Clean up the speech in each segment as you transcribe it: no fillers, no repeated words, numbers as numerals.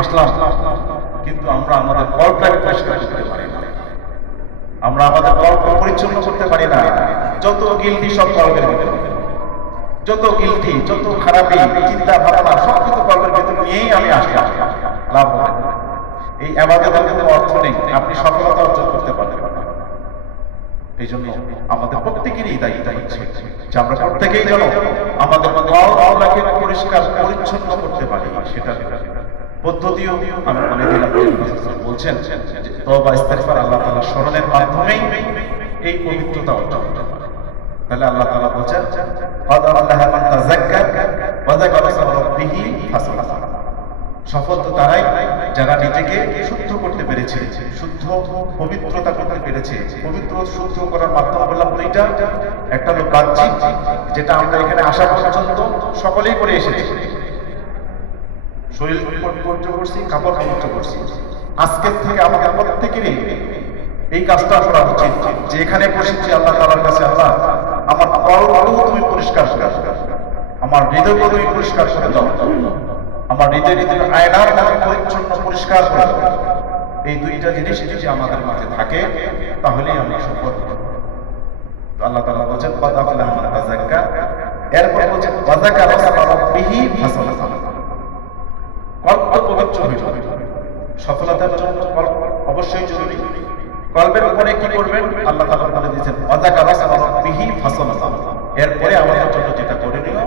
আসলাম, কিন্তু আমরা আমাদের কল্পটাকে পরিষ্কার করতে পারি না, আমরা আমাদের কল্প পরিচ্ছন্ন করতে পারি না। যত গিল্টি সব কল্পের ভিতরে, যত গিল্টি, যত খারাপি চিন্তা ভাবনা সব কিছু কল্পের ভিতরে নিয়েই আমি আসলাম, লাভ হবে না। এই ইবাদতের কোনো অর্থ নেই, আপনি সফলতা অর্জন করতে পারবেন না। এই জন্য আমাদের প্রত্যেকেরই দায়িত্ব হচ্ছে যে আমরা প্রত্যেকেই যেন আমাদের কল্পটাকে পরিষ্কার পরিচ্ছন্ন করতে পারি। সেটা পদ্ধতিও আমি বলে দিলাম, বলছেন তওবা ইস্তিগফার আল্লাহ তাআলার স্মরণের মাধ্যমেই এই পবিত্রতা অর্জন করতে পারে। তাহলে আল্লাহ তাআলা বলেন ক্বাদ আফলাহা মান তাযাক্কা ওয়া যাকারা ইসমা রাব্বিহি ফাসাল্লা। সফল তো তারাই যারা নিজেকে শুদ্ধ করতে পেরেছে, শুদ্ধ পবিত্রতা করতে পেরেছে। পবিত্র শুদ্ধ করার মাধ্যম বললাম দুইটা, একটা হলো বাহ্যিক, যেটা আমরা এখানে আসা পর্যন্ত সকলেই করে এসেছি, শরীর পবিত্র করছি, কাপড় পবিত্র করছি। আজকের থেকে আমাদের প্রত্যেকেরই এই কাজটা করা উচিত যে এখানে বসেছি আল্লাহ তাআলার কাছে, আল্লাহ আমার কল্পকেও তুমি পরিষ্কার করে দাও, আমার হৃদয়কেও তুমি পরিষ্কার করে দাও, আমার হৃদয় আয়নার মতো পরিচ্ছন্ন পরিষ্কার করে দাও। এই দুইটা জিনিস যদি আমাদের মাঝে থাকে তাহলেই আমরা সফল হব। আল্লাহ তাআলা বলেন ক্বাদ আফলাহা মান তাযাক্কা, এরপর বলেন ওয়া যাকারা ইসমা রাব্বিহি ফাসাল্লা। কল্প পবিত্র হইল, সফলতার জন্য কল্প অবশ্যই জরুরি। কল্পের উপরে কি করবেন আল্লাহ তাআলা বলে দিয়েছেন ওয়া যাকারা ইসমা রাব্বিহি ফাসাল্লা। এরপরে আমাদের জন্য যেটা করণীয়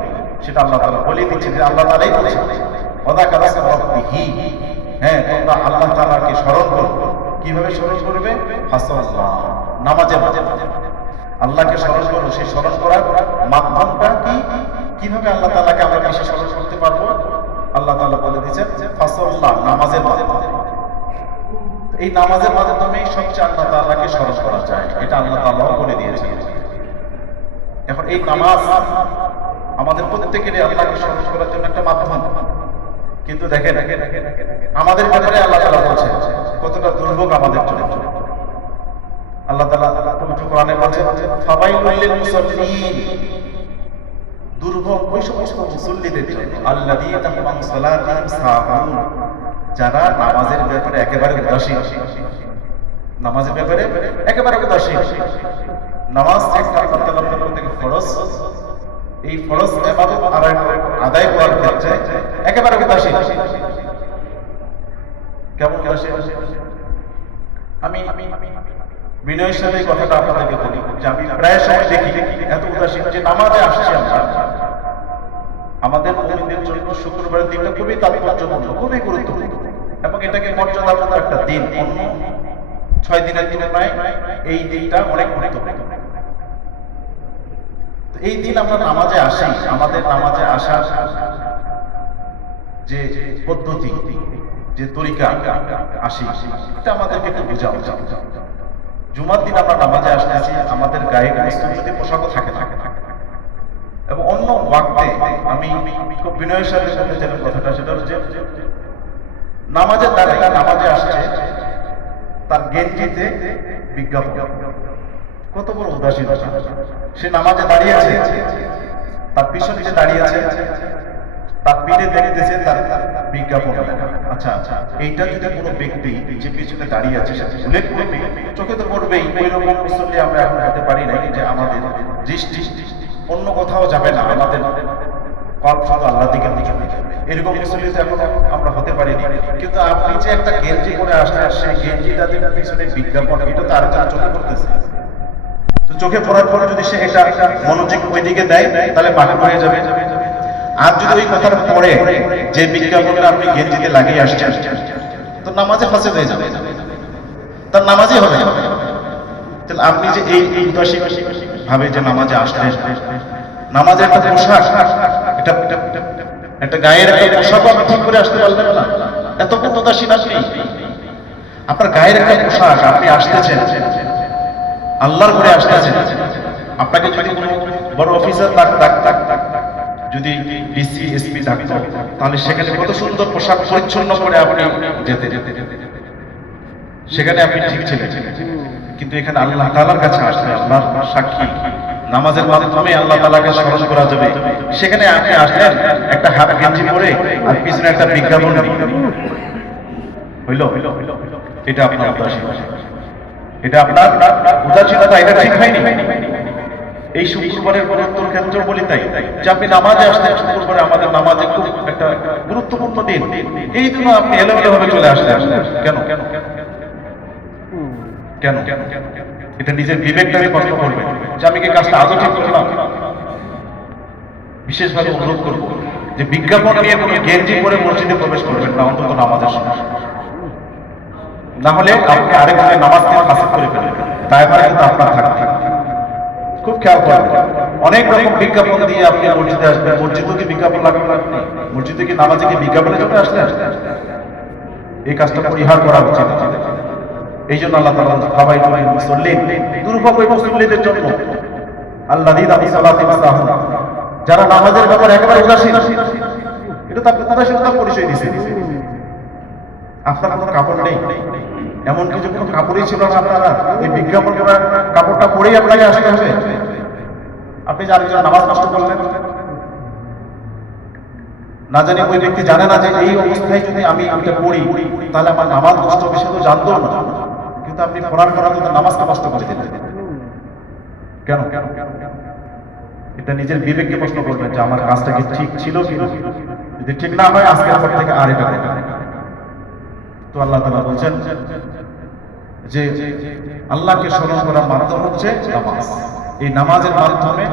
সেটা আল্লাহ তাআলা বলে দিচ্ছেন, যে আল্লাহ তাআলাই বলেছেন ওয়া যাকারা ইসমা রাব্বিহি। হ্যাঁ, তোমরা আল্লাহ তাআলাকে স্মরণ করো। কিভাবে স্মরণ করবে? ফাসাল্লা, নামাজে আল্লাহকে স্মরণ করো। সেই স্মরণ করার মাধ্যমটা কি, কিভাবে আল্লাহ তাআলাকে আমরা বেশি স্মরণ করতে পারবো? আল্লাহ তাআলা বলে দিয়েছেন ফাসাল্লা, নামাজের মাধ্যমে। এই নামাজের মাধ্যমেই সবচেয়ে আল্লাহ তাআলাকে স্মরণ করা যায়, এটা আল্লাহ তাআলাও বলে দিয়েছেন। এখন এই নামাজ আমাদের প্রত্যেকেরই আল্লাহকে স্মরণ করার জন্য একটা মাধ্যম, কিন্তু দেখেন আমাদের ভিতরে আল্লাহ তাআলা বলছেন কতটা দুর্ভোগ আমাদের জন্য। আল্লাহ তাআলা পবিত্র কোরআনে বলেন ফাওয়াইলুল লিল মুসাল্লিন, দুর্ভোগ ওই সমস্ত মুসল্লিদের জন্য আল্লাযীনা হুম আন সালাতিহিম সাহুন, যারা নামাজের ব্যাপারে একেবারে উদাসীন। নামাজের ব্যাপারে একেবারে উদাসীন। নামাজ একটা আল্লাহ তাআলার পক্ষ থেকে ফরজ, এই ফরজ ইবাদত আদায় করার ক্ষেত্রে একেবারে উদাসীন। কেমন উদাসীন? আমি বিনয়ের সাথে কথাটা আপনাদেরকে বলি যে আমি প্রায় সময় দেখি এত উদাসীন যে নামাজে আসছি আমরা। আমাদের মুমিনদের জন্য শুক্রবারের দিনটা খুবই তাৎপর্যপূর্ণ, খুবই গুরুত্বপূর্ণ, এবং এটাকে মর্যাদাপূর্ণ একটা দিন। অন্য 6 দিনের তুলনায় এই দিনটা অনেক গুরুত্বপূর্ণ। এই দিন আমরা নামাজে আসি, আমাদের নামাজে আসার যে পদ্ধতি, যে তরিকা আসি, এটা আমাদেরকে একটু বোঝা উচিত। জুমার দিন আমরা নামাজে আসতেছি, আমাদের গায়ে সুন্নতি পোশাকও থাকে এবং অন্য ওয়াক্তে আমি খুব বিনয়ের সাথে বলতে চাইলাম কথাটা, সেটা হচ্ছে নামাজের দাঁড়ায় নামাজে আসছে, তার গেঞ্জিতে বিজ্ঞাপন। কত বড় উদাসীনতা! সে নামাজে দাঁড়িয়েছে, তার পিছনে যে দাঁড়িয়েছে তার পিঠে দেখতেছে তার বিজ্ঞাপন। আচ্ছা, এইটা যদি কোনো ব্যক্তি যে পিছনে দাঁড়িয়ে আছে সে উল্লেখ করবে, চোখে তো পড়বেই। ওই রকম মুসল্লি আমরা এখন হতে পারি না, যে আমাদের দৃষ্টি অন্য কোথাও যাবে না, আমাদের কল্প শুধু আল্লাহর দিকে হয়ে যাবে। এরকম মুসল্লি তো এখন আমরা হতে পারিনি। কিন্তু আপনি যে একটা গেঞ্জি করে আসলে সেই গেঞ্জিটা যে পিছনে বিজ্ঞাপন, এটা তো আরেকটা চোখে পড়তেছে। তো চোখে পড়ার পরে যদি সে এটা মনোযোগ ওইদিকে দেয় তাহলে পাগল হয়ে যাবে। আর যদি ওই কথাটা পড়ে যে বিজ্ঞাপনটা আপনি গেঞ্জিতে লাগিয়ে আসছেন, তো নামাজে ফাঁসে হয়ে যাবে, তার নামাজই হবে। তাহলে আপনি যে এই উদাসীন ভাবে যে নামাজে আসলেন, নামাজে একটা পোশাক, একটা গায়ের একটা পোশাক আপনি ঠিক করে আসতে পারলেন না, এত উদাসীন আপনি। আপনার গায়ের একটা পোশাক, আপনি আসতেছেন আল্লাহর ঘরে আসতেছেন। আপনাকে যদি কোনো বড় অফিসার যদি ডিসি এসপি ডাকতো, তাহলে সেখানে কত সুন্দর পোশাক পরিচ্ছন্ন করে আপনি যেতে, সেখানে আপনি ঠিক ছিলেন। কিন্তু এখানে আল্লাহ তাআলার কাছে আসলে আল্লাহর সাক্ষী নামাজের মাধ্যমে আল্লাহ তাআলাকে স্মরণ করা যাবে। সেখানে আপনি আসলেন একটা হাফ গেঞ্জি পরে আর পিছনে একটা বিজ্ঞাপন হইল, এটা আপনার উদাসীনতা, এটা আপনার উদাসীনতা, এটা ঠিক হয়নি। এই শুক্রবারের গুরুত্বের ক্ষেত্রে বলি তাই যে আপনি নামাজে আসলেন, শুক্রবারে আমাদের নামাজে খুব একটা গুরুত্বপূর্ণ দিন, এই জন্য আপনি এলোমেলো ভাবে চলে আসলেন। কেন কেন কেন? এটা নিজের বিবেকটাকে প্রশ্ন করবে যে আমি কি কাজটা আজও ঠিক করলাম। বিশেষভাবে অনুরোধ করব যে বিজ্ঞাপন নিয়ে কোনো গেঞ্জি পরে মসজিদে প্রবেশ করবেন না, অন্তত নামাজের সময়। না হলে আপনি আরেকজনে নামাজ থেকে হাসিল করে ফেলবেন, দায়ভার কিন্তু আপনার থাকবে। খুব খেয়াল করবেন, অনেক রকম বিজ্ঞাপন দিয়ে আপনি মসজিদে আসবেন। মসজিদে কি বিজ্ঞাপন লাগবে? আপনি মসজিদে কি নামাজে কি বিজ্ঞাপনের জন্য আসলেন? এই কাজটা পরিহার করা উচিত। এই জন্য আল্লাহ তাআলা সবাই মুসল্লিন, দুর্ভোগ ওই মুসল্লিদের জন্য আল্লাযীনা ফি সালাতিহিম সাহুন, যারা নামাজের ব্যাপারে একেবারে উদাসীন। এটা তো আপনি উদাসীনতার পরিচয় দিয়েছেন। আপনার কোনো কাপড় নেই, এমন কিছু কোনো কাপড়ই ছিল না আপনারা, এই বিজ্ঞাপন করার কাপড়টা পরেই আপনাকে আসতে হবে। আপনি যে আরেকজন নামাজ নষ্ট করলেন, না জানি ওই ব্যক্তি জানে না যে এই অবস্থায় যদি আমি এটা পড়ি তাহলে আমার নামাজ নষ্ট হবে, সে তো জানতো না, কিন্তু আপনি পড়ার কারণে তো নামাজটা নষ্ট করে দিলেন। কেন? এটা নিজের বিবেককে প্রশ্ন করবেন যে আমার কাজটা কি ঠিক ছিল কিনা। যদি ঠিক না হয় আজকের পর থেকে আর এটা করবেন না। তো আল্লাহ তাআলা বলছেন যে আল্লাহকে স্মরণ করার মাধ্যম হচ্ছে নামাজ। এই নামাজের মাধ্যমে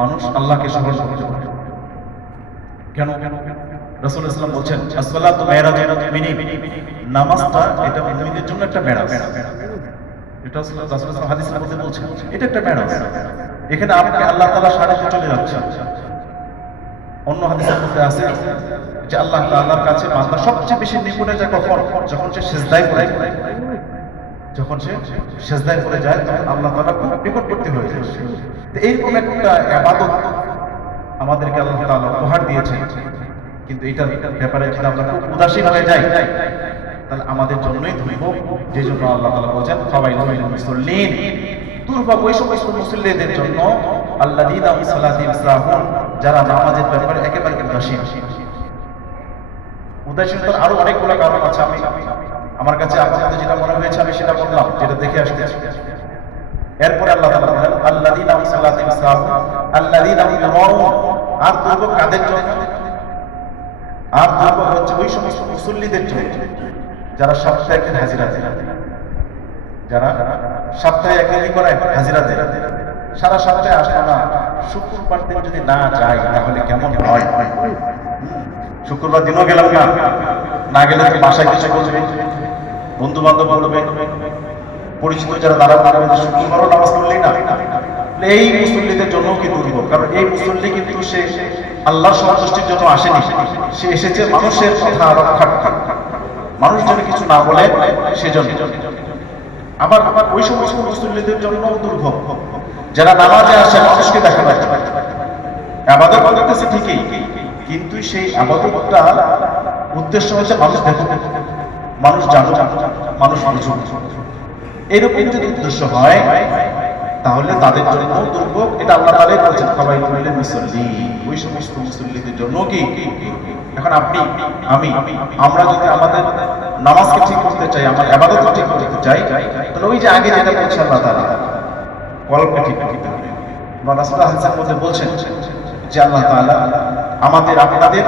মানুষ আল্লাহকে স্মরণ করতে পারে। কেন? রাসূলুল্লাহ সাল্লাল্লাহু আলাইহি ওয়াসাল্লাম বলছেন আসসালাতু মিরাজুল মুমিনিন, নামাজটা এটা মুমিনদের জন্য একটা মেরাজ। এটা রাসূলুল্লাহ সাল্লাল্লাহু আলাইহি ওয়াসাল্লাম হাদিসের মধ্যে বলছেন এটা একটা মেরাজ। এখানে আপনি আল্লাহ তাআলার সান্নিধ্যে চলে যাচ্ছেন। অন্য হাদিসের মধ্যে আছে যে আল্লাহ তাআলার কাছে বান্দা সবচেয়ে বেশি নিকটে যায় কখন? যখন সে সিজদায় পড়ে যায়। যখন সে সিজদায় পড়ে যায় তখন আল্লাহ তাআলা খুব নিকটবর্তী হয়ে যায়। তো এইরকম একটা ইবাদত আমাদেরকে আল্লাহ তাআলা উপহার দিয়েছেন, কিন্তু এটার ব্যাপারে যদি আমরা খুব উদাসীন হয়ে যাই তাহলে আমাদের জন্যই দুর্ভোগ। যে জন্য আল্লাহ তাআলা বলেছেন ফাওয়াইলুল মুসাল্লিন, দুর্ভোগ ওই সমস্ত মুসল্লিদের জন্য আল্লাযীনা ফি সালাতিহিম সাহুন, যারা নামাজের ব্যাপারে একেবারে উদাসীন। উদাসীনতার আরো অনেকগুলো কারণ আছে। আমি আমার কাছে আপনাদের যেটা মনে হয়েছে আমি সেটা বললাম, যেটা দেখে আসতেছি। এরপরে আল্লাহ তাআলা বলেন আল্লাযীনা ফি সালাতিহিম সাহুন আল্লাযীনা ইউরাউন, আর দুর্ভোগ কাদের জন্য? আর দুর্ভোগ হচ্ছে ওই সমস্ত মুসল্লিদের জন্য যারা সপ্তাহে একদিন হাজিরা দেয়, যারা সপ্তাহে একদিন করে হাজিরা দেয়। সারা সপ্তাহে আসলো না, শুক্রবার দিন যদি না যায় তাহলে কেমন হয়? শুক্রবার দিনও গেলাম না, না গেলে বাসায় কিছু বলবে, বন্ধু বান্ধব বলবে, পরিচিত যারা দাঁড়াবে শুক্রবারও নামাজ পড়লেই না। এই মুসল্লিদের জন্য কি দুর্ভোগ, কারণ এই মুসল্লি কিন্তু সে আল্লাহর সন্তুষ্টির জন্য আসেনি, সে এসেছে মানুষের কথা রক্ষার্থে, মানুষ যেন কিছু না বলে সেজন্য। আবার ওই সমস্ত মুসল্লিদের জন্য দুর্ভোগ যারা নামাজে আসে মানুষকে দেখানোর জন্য, ইবাদত করতেছে ঠিকই, কিন্তু সেই ইবাদতটা উদ্দেশ্য হচ্ছে মানুষ দেখুক, মানুষ জানুক, মানুষ বুঝুক। এরকম যদি উদ্দেশ্য হয় তাহলে তাদের জন্য দুর্ভোগ। এটা আল্লাহ তাআলাই বলেছেন ফাওয়াইলুল মুসাল্লিন, ওই সমস্ত মুসল্লিদের জন্য কি। এখন আপনি আমরা যদি আমাদের নামাজকে ঠিক করতে চাই, আমার ইবাদতকে ঠিক করতে চাই, তাহলে ওই যে আগে যেটা বলছে আল্লাহ তাআলা কলবকে ঠিক করতে হবে। রাসূলুল্লাহ হাদিসের মধ্যে বলছেন যে আল্লাহ তাআলা আমাদের আপনাদের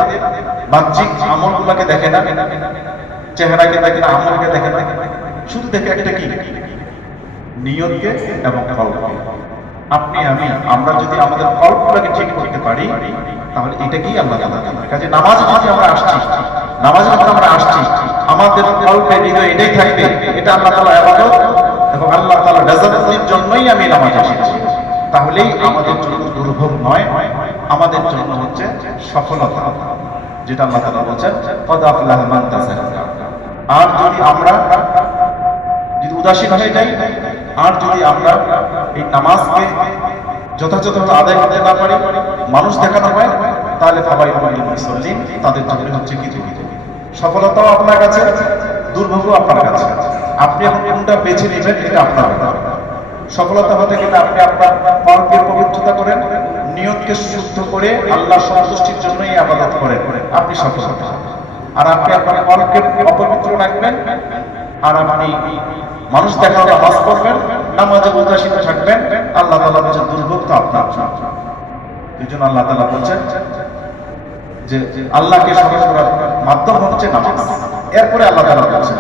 বাহ্যিক আমলগুলোকে দেখে না, চেহারাকে দেখে না, আমলকে দেখে না, শুধু দেখে একটা কি নিয়তকে এবং কলবকে। আপনি আমরা যদি আমাদের কলবটাকে ঠিক করতে পারি তাহলে এটাকেই আল্লাহ তাআলা দেখেন। কাজে নামাজে যদি আমরা আসছি, নামাজে যখন আমরা আসছি আমাদের কলবে হৃদয়ে এটাই থাকবে এটা আল্লাহ তাআলা ইবাদত এবং আল্লাহ তাআলা রাযাকের জন্যই আমি নামাজে এসেছি, তাহলেই আমাদের জন্য দুর্ভোগ নয়, আমাদের জন্য হচ্ছে সফলতা, যেটা আল্লাহ তাআলা বলেন কদ আফলাহা মান তাযাক্কা। আর যদি আমরা উদাসীন হয়ে যাই, আর যদি আমরা এই নামাজকে যথাযথভাবে আদায় করতে না পারি, মানুষ দেখানো হয়, তাহলে ফাওয়াইলুল মুসাল্লিন, তাদের জন্য হচ্ছে কি সফলতাও আপনার কাছে, দুর্ভোগও আপনার কাছে। আপনি এখন কোনটা বেছে নেবেন এটা আপনার ব্যাপার। সফলতা হতে গেলে আপনি আপনার কর্মকে পবিত্রতা করেন, নিয়তকে শুদ্ধ করে আল্লাহ সন্তুষ্টির জন্যই আবাদত করেন, আপনি সফল হবেন। আর আপনি আপনার কর্মকে অপবিত্র রাখবেন, আর আপনি মানুষ দেখানো নামাজ পড়বেন, নামাজে উদাসীন থাকবেন, আল্লাহ তাআলা বলেন দুর্ভোগ তো আপনার। এই জন্য আল্লাহ তাআলা বলছেন যে আল্লাহকে স্মরণ করার মাধ্যম হচ্ছে নামাজ। এরপরে আল্লাহ তাআলা বলছেন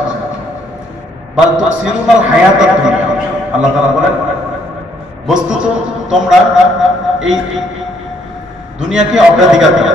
বাল তুসিরুনাল হায়াতাদ দুনিয়া, আল্লাহ তাআলা বলেন বস্তুত তোমরা এই দুনিয়াকে অগ্রাধিকার দিও।